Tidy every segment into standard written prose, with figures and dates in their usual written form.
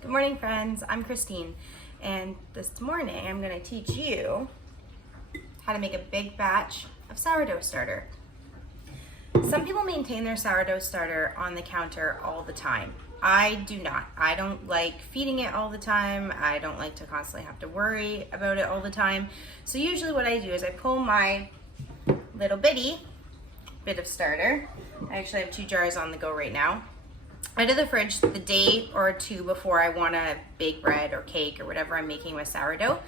Good morning, friends. I'm Christine, and this morning I'm going to teach you how to make a big batch of sourdough starter. Some people maintain their sourdough starter on the counter all the time. I do not. I don't like feeding it all the time. I don't like to constantly have to worry about it all the time. So usually what I do is I pull my little bitty bit of starter. I actually have 2 jars on the go right now, out of the fridge the day or two before I want to bake bread or cake or whatever I'm making with sourdough,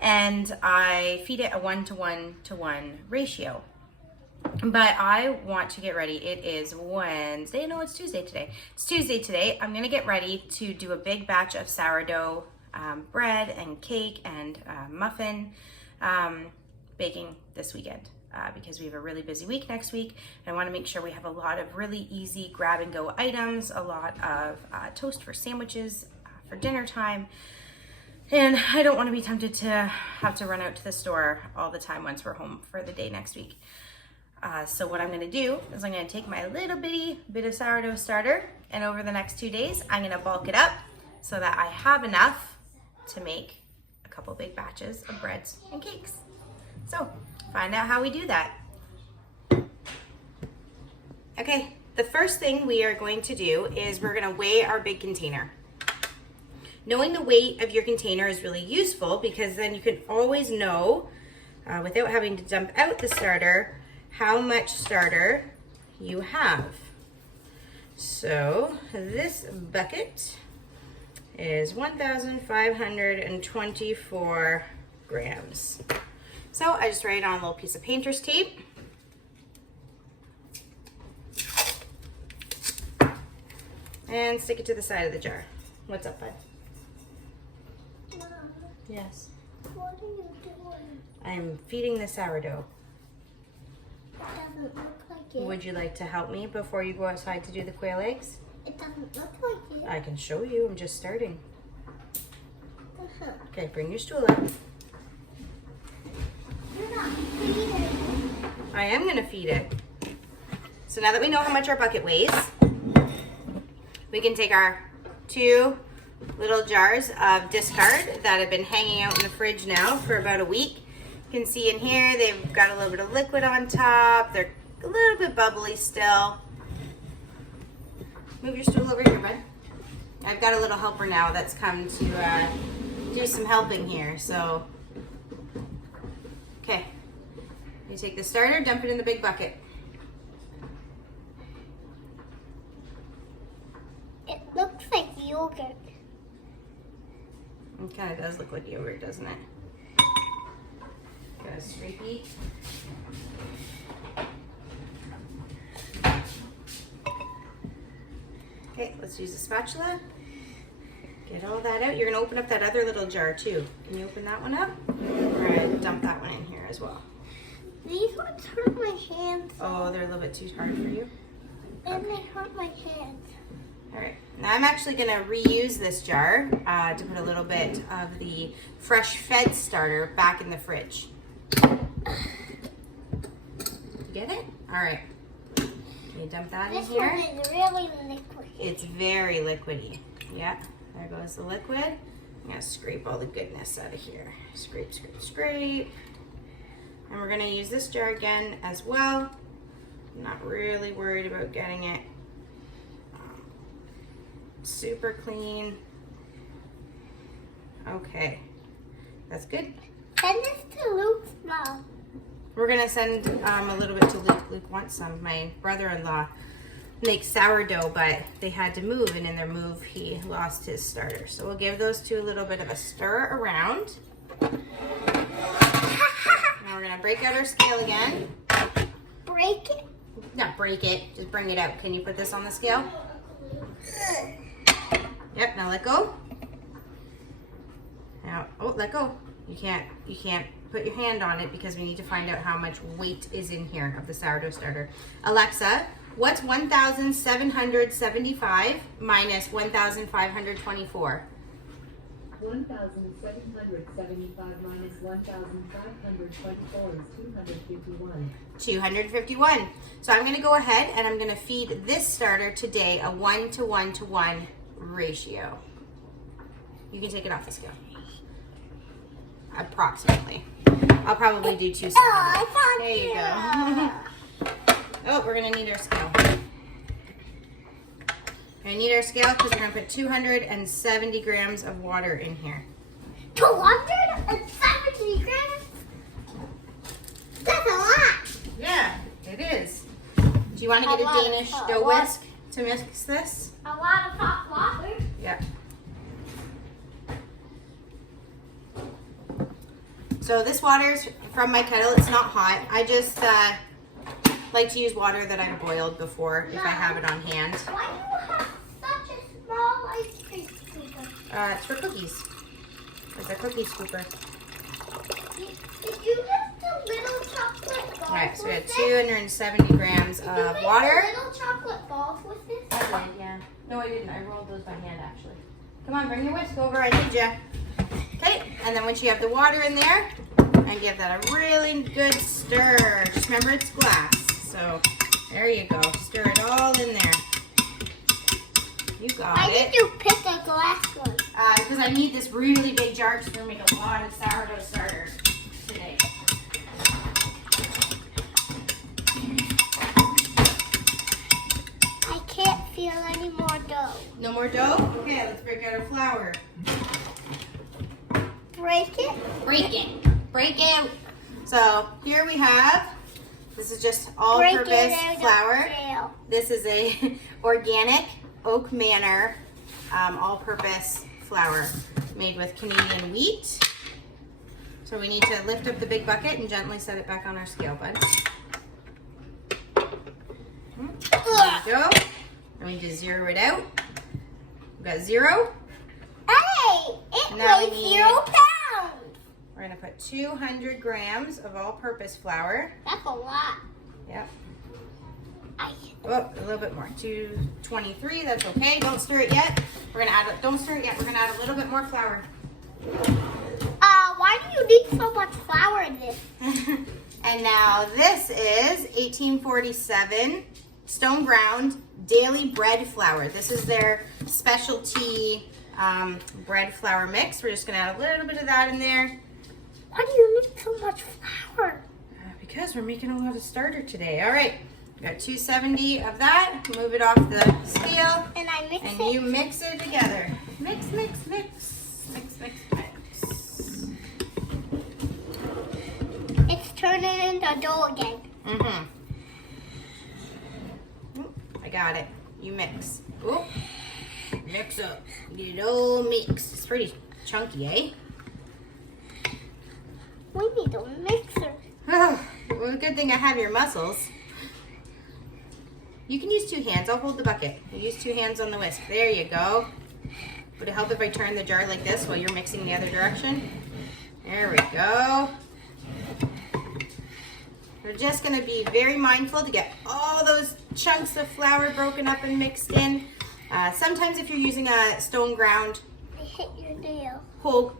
and I feed it a 1:1:1 ratio. But I want to get ready. It is Wednesday. No, it's Tuesday today. It's Tuesday today. I'm going to get ready to do a big batch of sourdough bread and cake and muffin baking this weekend. Because we have a really busy week next week. And I want to make sure we have a lot of really easy grab and go items, a lot of toast for sandwiches for dinner time. And I don't want to be tempted to have to run out to the store all the time once we're home for the day next week. So what I'm going to do is I'm going to take my little bitty bit of sourdough starter, and over the next 2 days I'm going to bulk it up so that I have enough to make a couple big batches of breads and cakes. So find out how we do that. Okay, the first thing we are going to do is we're going to weigh our big container. Knowing the weight of your container is really useful because then you can always know, without having to dump out the starter, how much starter you have. So this bucket is 1,524 grams. So I just write it on a little piece of painter's tape. And stick it to the side of the jar. What's up, bud? Mom, Yes. what are you doing? I'm feeding the sourdough. It doesn't look like it. Would you like to help me before you go outside to do the quail eggs? It doesn't look like it. I can show you. I'm just starting. Uh-huh. Okay, bring your stool up. You're not feeding. I am going to feed it. So now that we know how much our bucket weighs, we can take our 2 little jars of discard that have been hanging out in the fridge now for about a week. You can see in here they've got a little bit of liquid on top. They're a little bit bubbly still. Move your stool over here, bud. I've got a little helper now that's come to do some helping here. So, okay. You take the starter, dump it in the big bucket. It looks like yogurt. It kind of does look like yogurt, doesn't it? Got a repeat. Okay, let's use a spatula. Get all that out. You're gonna open up that other little jar too. Can you open that one up? All right, dump that one in here as well. These ones hurt my hands. Oh, they're a little bit too hard for you? And they hurt my hands. All right, now I'm actually gonna reuse this jar to put a little bit of the fresh fed starter back in the fridge. You get it? All right, you dump that in This here. one is really liquid. It's very liquidy. Yeah, there goes the liquid. I'm gonna scrape all the goodness out of here. Scrape, scrape, scrape. And we're gonna use this jar again as well. I'm not really worried about getting it super clean. Okay, that's good. Send this to Luke's mom. We're gonna send a little bit to Luke. Luke wants some. My brother-in-law makes sourdough, but they had to move, and in their move, he lost his starter. So we'll give those 2 a little bit of a stir around. Now we're gonna break out our scale again. Break it. Not break it, just bring it out. Can you put this on the scale? Yep, now let go. Now, oh, let go. You can't put your hand on it because we need to find out how much weight is in here of the sourdough starter. Alexa, what's 1,775 minus 1,524? 1,775 minus 1,524 is 251. 251. So I'm going to go ahead and I'm going to feed this starter today a 1:1:1 ratio. You can take it off the scale. Approximately. I'll probably do 2 Oh, There you go. Oh, we're gonna need our scale. We're gonna need our scale because we're gonna put 270 grams of water in here. 270 grams? That's a lot. Yeah, it is. Do you want to get a Danish dough whisk to mix this? A lot of hot water. Yeah. So this water's from my kettle. It's not hot. I just like to use water that I've boiled before if I have it on hand. Why do you have such a small ice cream scooper? It's for cookies. It's a cookie scooper. Did you get the little chocolate balls? All right, so we have with 270 grams Did you of make water. the little chocolate balls with this? I did, yeah. No, I didn't. I rolled those by hand, actually. Come on, bring your whisk over. I need you. Okay, and then once you have the water in there, and give that a really good stir. Just remember it's glass. So there you go. Stir it all in there. You got Why it. did you pick a glass one? Because I need this really big jar because we're going to make a lot of sourdough starters today. I can't feel any more dough. No more dough? Okay, let's break out our flour. Break it. Break it. Break it. So here we have, this is just Break all-purpose it out of flour. jail. This is a organic Oak Manor all-purpose flour made with Canadian wheat. So we need to lift up the big bucket and gently set it back on our scale, bud. There we go. And we need to zero it out. We've got 0. Hey, it Now we weighs need- 0 pounds. We're gonna put 200 grams of all-purpose flour. That's a lot. Yep. I, Oh, a little bit more. 223. That's okay. Don't stir it yet. We're gonna add. Don't stir it yet. We're gonna add a little bit more flour. why do you need so much flour in this? And now this is 1847 stone ground daily bread flour. This is their specialty bread flour mix. We're just gonna add a little bit of that in there. Why do you need so much flour? Because we're making a lot of starter today. All right, we got 270 of that. Move it off the scale, And I mix and it. you mix it together. Mix, mix, mix, mix, mix, mix. It's turning into dough again. Mm-hmm. Oop, I got it. You mix. Oop. Mix up. Get it all mixed. It's pretty chunky, eh? We need a mixer. Well, good thing I have your muscles. You can use 2 hands. I'll hold the bucket. You use 2 hands on the whisk. There you go. Would it help if I turn the jar like this while you're mixing the other direction? There we go. We're just going to be very mindful to get all those chunks of flour broken up and mixed in. Sometimes if you're using a stone ground I hit your nail. whole,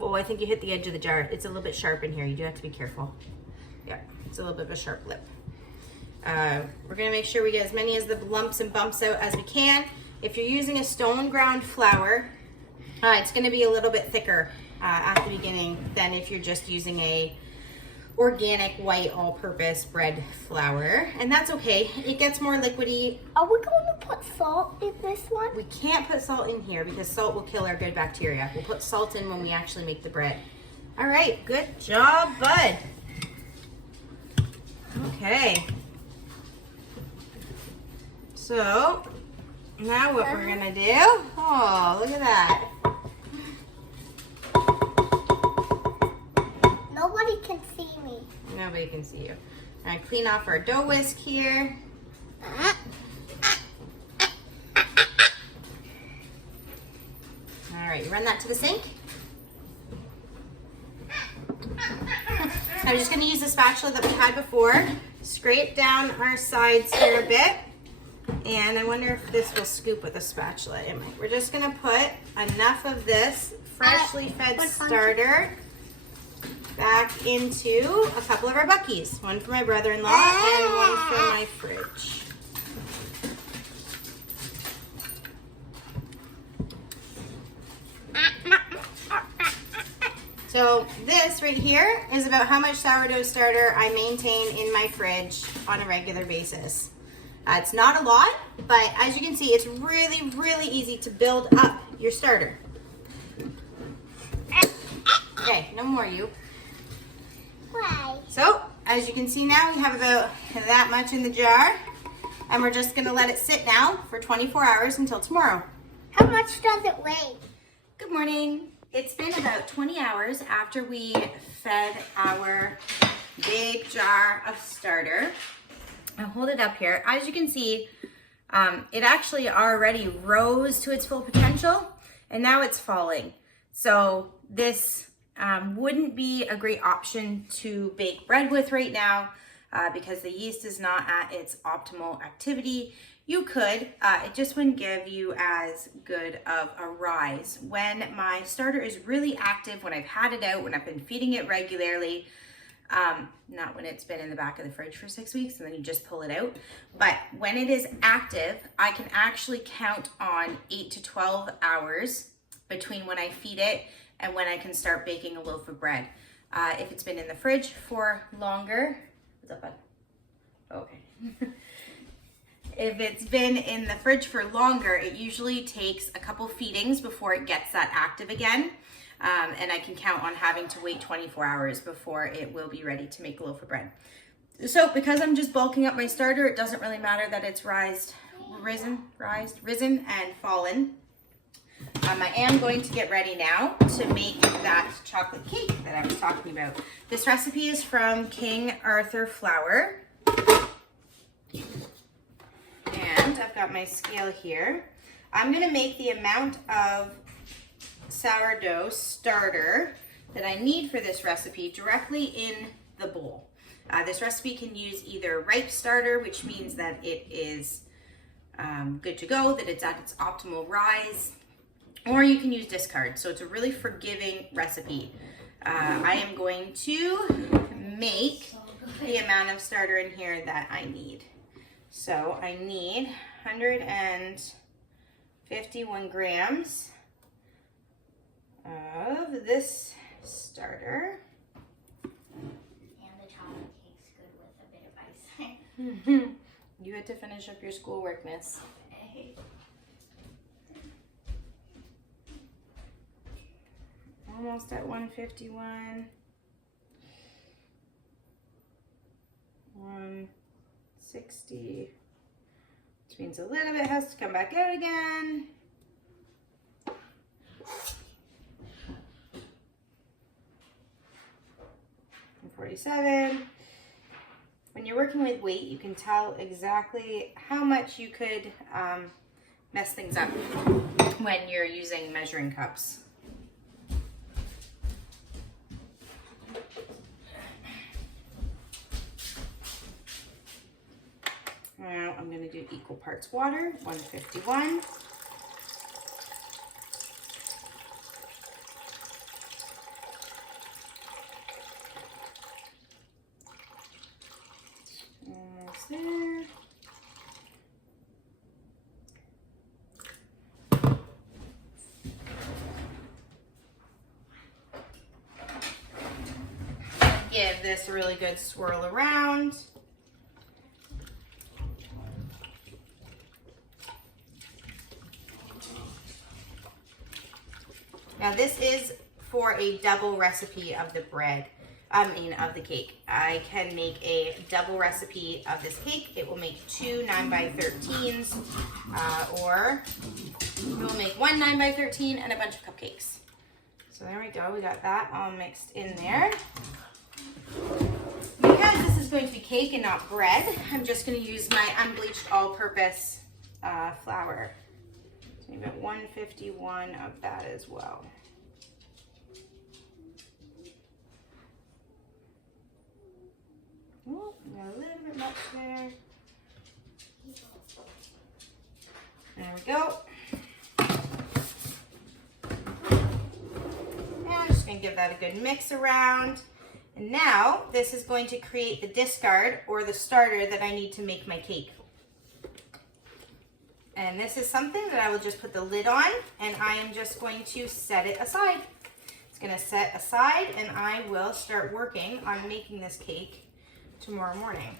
oh, I think you hit the edge of the jar. It's a little bit sharp in here. You do have to be careful. Yeah, it's a little bit of a sharp lip. We're going to make sure we get as many of the lumps and bumps out as we can. If you're using a stone ground flour, it's going to be a little bit thicker at the beginning than if you're just using a organic white all-purpose bread flour, and that's okay. It gets more liquidy. Are we going to put salt in this one? We can't put salt in here because salt will kill our good bacteria. We'll put salt in when we actually make the bread. All right, good job, bud. Okay. So now what we're gonna do? Oh, look at that. Nobody can see me. Nobody can see you. All right, clean off our dough whisk here. All right, you run that to the sink. I'm just going to use the spatula that we had before, scrape down our sides here a bit, and I wonder if this will scoop with a spatula. It might. We're just going to put enough of this freshly fed starter back into a couple of our buckies. One for my brother-in-law and one for my fridge. So this right here is about how much sourdough starter I maintain in my fridge on a regular basis. It's not a lot, but as you can see, it's really, really easy to build up your starter. Okay, no more you. Why? So, as you can see now, we have about that much in the jar, and we're just gonna let it sit now for 24 hours until tomorrow. How much does it weigh? Good morning. It's been about 20 hours after we fed our big jar of starter. I'll hold it up here. As you can see, it actually already rose to its full potential, and now it's falling. So this wouldn't be a great option to bake bread with right now because the yeast is not at its optimal activity. You could, it just wouldn't give you as good of a rise. When my starter is really active, when I've had it out, when I've been feeding it regularly, not when it's been in the back of the fridge for 6 weeks and then you just pull it out, but when it is active, I can actually count on 8 to 12 hours between when I feed it and when I can start baking a loaf of bread. If it's been in the fridge for longer, what's up, bud? Okay. If it's been in the fridge for longer, it usually takes a couple feedings before it gets that active again. And I can count on having to wait 24 hours before it will be ready to make a loaf of bread. So because I'm just bulking up my starter, it doesn't really matter that it's risen and fallen. I am going to get ready now to make that chocolate cake that I was talking about. This recipe is from King Arthur flour. And I've got my scale here. I'm gonna make the amount of sourdough starter that I need for this recipe directly in the bowl. This recipe can use either ripe starter, which means that it is good to go, that it's at its optimal rise, or you can use discard. So it's a really forgiving recipe. I am going to make the amount of starter in here that I need. So I need 151 grams of this starter. And the chocolate cake's good with a bit of icing. You had to finish up your schoolwork, miss. Okay. Almost at 151. 160. Which means a little bit has to come back out again. 147. When you're working with weight, you can tell exactly how much you could mess things up when you're using measuring cups. Now I'm going to do equal parts water, 151. Almost there. Give this a really good swirl around. Now this is for a double recipe of the bread, of the cake. I can make a double recipe of this cake. It will make 2 9x13s, or it will make 1 9x13 and a bunch of cupcakes. So there we go, we got that all mixed in there. Because this is going to be cake and not bread, I'm just going to use my unbleached all-purpose flour. Maybe about 151 of that as well. Oh, got a little bit much there. There we go. And I'm just going to give that a good mix around. And now this is going to create the discard or the starter that I need to make my cake. And this is something that I will just put the lid on and I am just going to set it aside. It's gonna set aside and I will start working on making this cake tomorrow morning.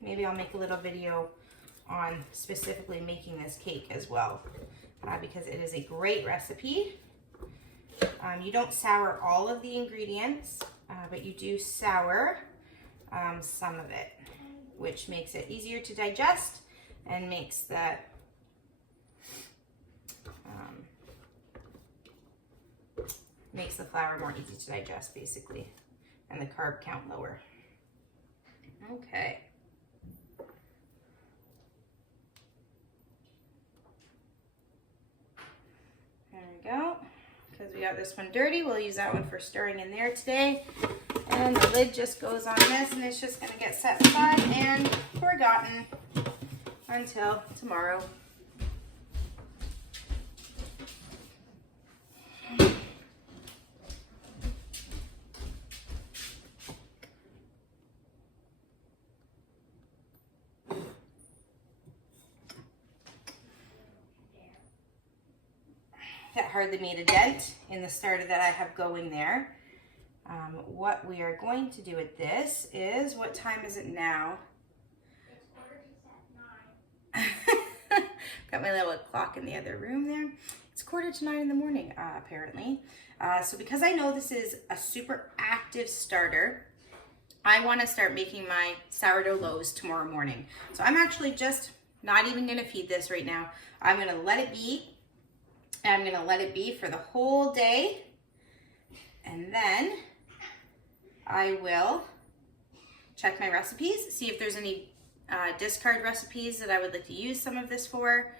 Maybe I'll make a little video on specifically making this cake as well, because it is a great recipe. You don't sour all of the ingredients, but you do sour some of it, which makes it easier to digest and makes the flour more easy to digest, basically, and the carb count lower. Okay. There we go. Because we got this one dirty, we'll use that one for stirring in there today. And the lid just goes on this, and it's just going to get set aside and forgotten until tomorrow. That hardly made a dent in the starter that I have going there. What we are going to do with this is, what time is it now? Got my little clock in the other room there. It's 8:45 in the morning, apparently. So because I know this is a super active starter, I want to start making my sourdough loaves tomorrow morning. So I'm actually just not even going to feed this right now. I'm going to let it be. I'm going to let it be for the whole day. And then I will check my recipes, see if there's any discard recipes that I would like to use some of this for,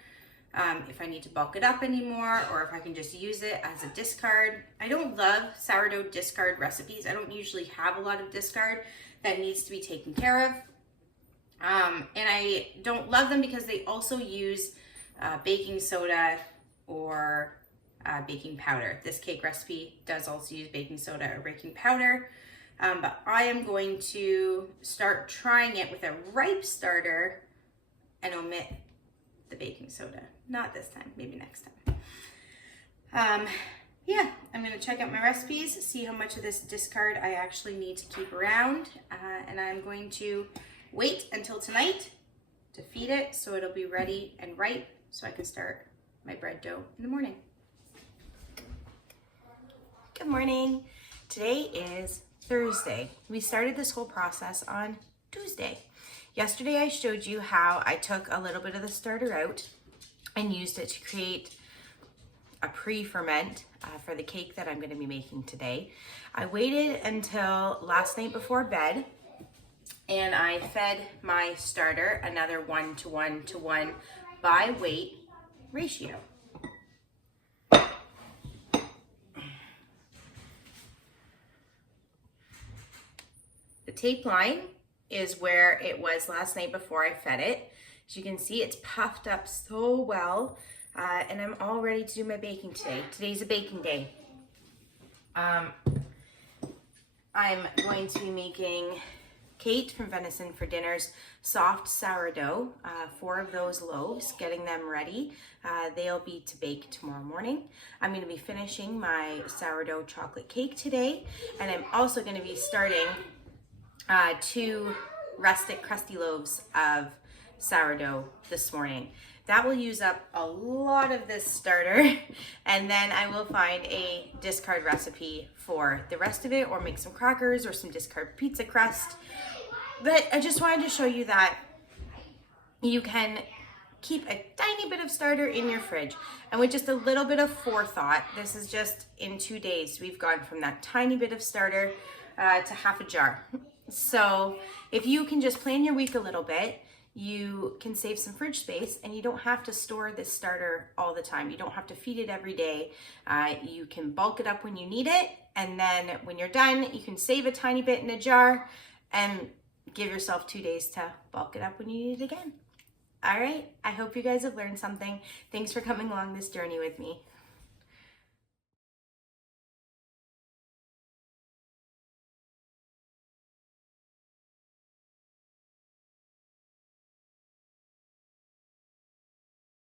if I need to bulk it up anymore, or if I can just use it as a discard. I don't love sourdough discard recipes. I don't usually have a lot of discard that needs to be taken care of. And I don't love them because they also use baking soda or baking powder. This cake recipe does also use baking soda or baking powder. But I am going to start trying it with a ripe starter and omit the baking soda. Not this time, maybe next time. Yeah, I'm gonna check out my recipes, see how much of this discard I actually need to keep around. And I'm going to wait until tonight to feed it so it'll be ready and ripe so I can start my bread dough in the morning. Good morning. Today is Thursday. We started this whole process on Tuesday. Yesterday I showed you how I took a little bit of the starter out and used it to create a pre-ferment for the cake that I'm going to be making today. I waited until last night before bed and I fed my starter another 1:1:1 by weight ratio. The tape line is where it was last night before I fed it. As you can see, it's puffed up so well, and I'm all ready to do my baking today. Today's a baking day. I'm going to be making Kate from Venison for Dinner's soft sourdough, 4 of those loaves, getting them ready. They'll be to bake tomorrow morning. I'm going to be finishing my sourdough chocolate cake today, and I'm also going to be starting 2 rustic crusty loaves of sourdough this morning. That will use up a lot of this starter, and then I will find a discard recipe for the rest of it, or make some crackers or some discard pizza crust. But I just wanted to show you that you can keep a tiny bit of starter in your fridge, and with just a little bit of forethought, this is just in 2 days, we've gone from that tiny bit of starter to half a jar. So if you can just plan your week a little bit, you can save some fridge space, and you don't have to store this starter all the time. You don't have to feed it every day. You can bulk it up when you need it, and then when you're done, you can save a tiny bit in a jar and give yourself 2 days to bulk it up when you need it again. All right, I hope you guys have learned something. Thanks for coming along this journey with me.